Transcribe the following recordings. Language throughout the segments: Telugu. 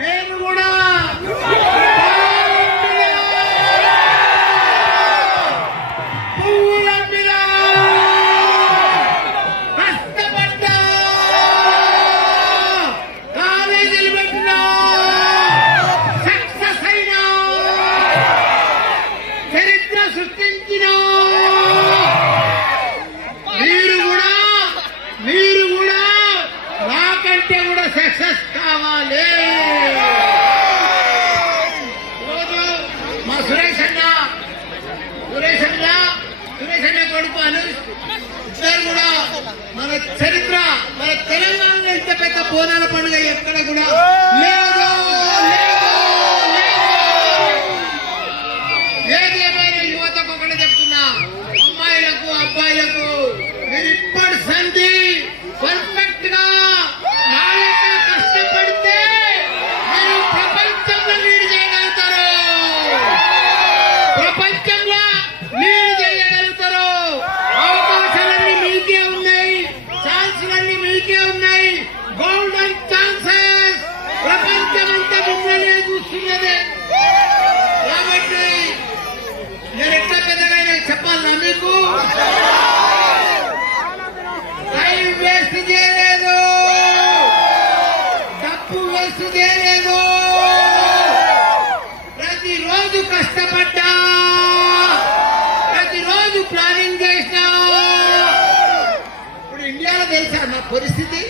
నేను కూడా పువ్వులమ్మినా కష్టపడ్డా కాలేజీలు పెట్టినా సక్సెస్ అయినా చరిత్ర సృష్టించినా మీరు కూడా నాకంటే కూడా సక్సెస్ కావాలి. రోజు మా సురేష్ అన్న కొడుకు అనుష్ ఇద్దరు కూడా మన చరిత్ర మన తెలంగాణలో ఇంత పెద్ద బోనాల పండుగ ఎక్కడ కూడా లేదు. ఏదేమైనా యువతకు ఒకటి చెప్తున్నా, అమ్మాయిలకు అబ్బాయిలకు మీరు ఇప్పటి సంధి పర్ఫెక్ట్ గా నాయక కష్టపడితే మీరు ప్రపంచంలో లీడ్ చేయగలుగుతారు. ప్రపంచంలో లీడ్ చేయగలుగుతారు. అవకాశాలన్నీ మీకే ఉన్నాయి, ఛాన్సులన్నీ మీకే ఉన్నాయి. Golden chances. ప్రపంచం అంతా మిమ్మల్ని చూస్తున్నదే. కాబట్టి నేను ఎట్లా పెద్దగా చెప్పాలన్నా మీకు టైం వేస్ట్ చేయలేదు, డబ్బు వేస్ట్ చేయలేదు. ప్రతిరోజు కష్టపడ్డా, ప్రతిరోజు ప్లానింగ్ చేసినా. ఇప్పుడు ఇండియాలో తెలుసా నా పరిస్థితి?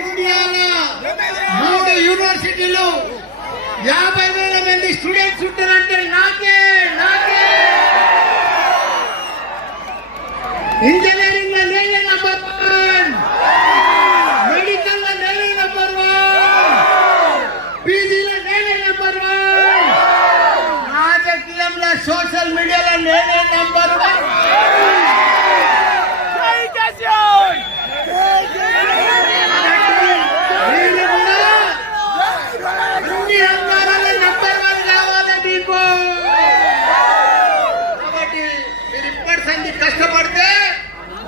ఇండియాలో 3 యూనివర్సిటీలు 50,000 మంది స్టూడెంట్స్ ఉంటారంటే నాకే ఇంజనీరింగ్ లో నేనే నంబర్ 1, మెడికల్ లో నేనే నంబర్ 1, పీజీలో నేనే నంబర్ 1, రాజకీయంలో సోషల్ మీడియాలో నేనే నంబర్ 1. కష్టపడితే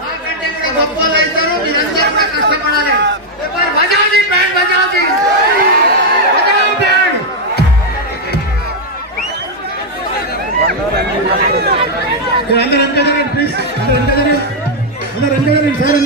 నాకంటే కూడా గొప్ప అవుతారు. మీరందరూ కూడా కష్టపడాలి. బజాజీ బ్యాండ్ బజాజీ బ్యాండ్ అందరూ ప్లీజ్ అందరూ